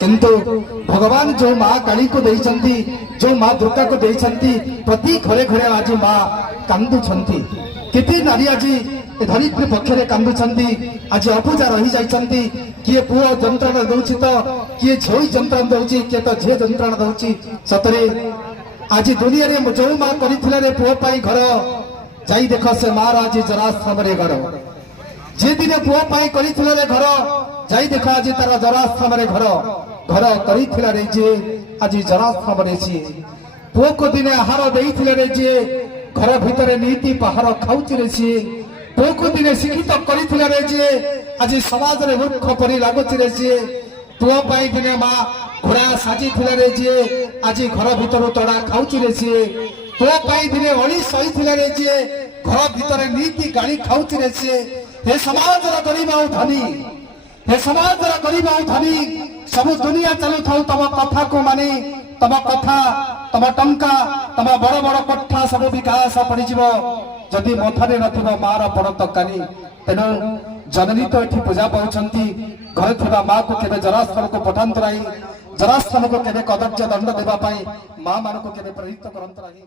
किंतु भगवान जो माँ काली को देइछंती, जो माँ दुर्गा को देइछंती, प्रति घरे घरे आज माँ कांदुछंती। केते नारी आज धरित्री पक्षरे कांदुछंती, आज अपूजा रही जाइछंती। किए पुओ जंत्रणा दउछि तो किए झोई जंत्रणा दउछि, किए तो झे जंत्रणा दउछि। सतरे आज दुनिया रे जो माँ करिथिला रे पुओ पाई घर जाई देखो से माँ आज जराश्रम रे घर। जे दिन पुओ पाई करिथिला रे घर जाई देखो आज तारा जराश्रम रे घर घर करिथिला रे जे आज जराश्रम रे छी। पुओ को दिने आहार देइथिला रे जे घर भितरे नीति पहाड़ खाउछि रे छी। पुओ को दिने शिक्षित करिथिला रे जे आज समाज रे मूर्ख परि लागुछि रे छी। पुओ पाई दिने माँ घोड़ा साजिथिला रे जे आज घर भितरु तड़ा खाउछि रे छी। पुओ पाई दिने अळी सहिथिला रे जे घर भितरे नीति गाड़ी खाउछि रे छी। हे समाज रा गरीब और धनी, हे समाज रा गरीब और धनी सब दुनिया चलु थाउ तम कथा को मानी, तम कथा तम टंका तम बड़ बड़ कोठा सब विकास पड़ जीवो जदि मथारे नथिबो मार पड़ तकानी। तेनु जननी तो एठी पूजा पाउछंती, घर थिबा माँ को केबे जराश्रम को पठांतराई, जराश्रम को केबे कदर्य दंड देबा पाई माँ मान को केबे प्रेरित करंतराई।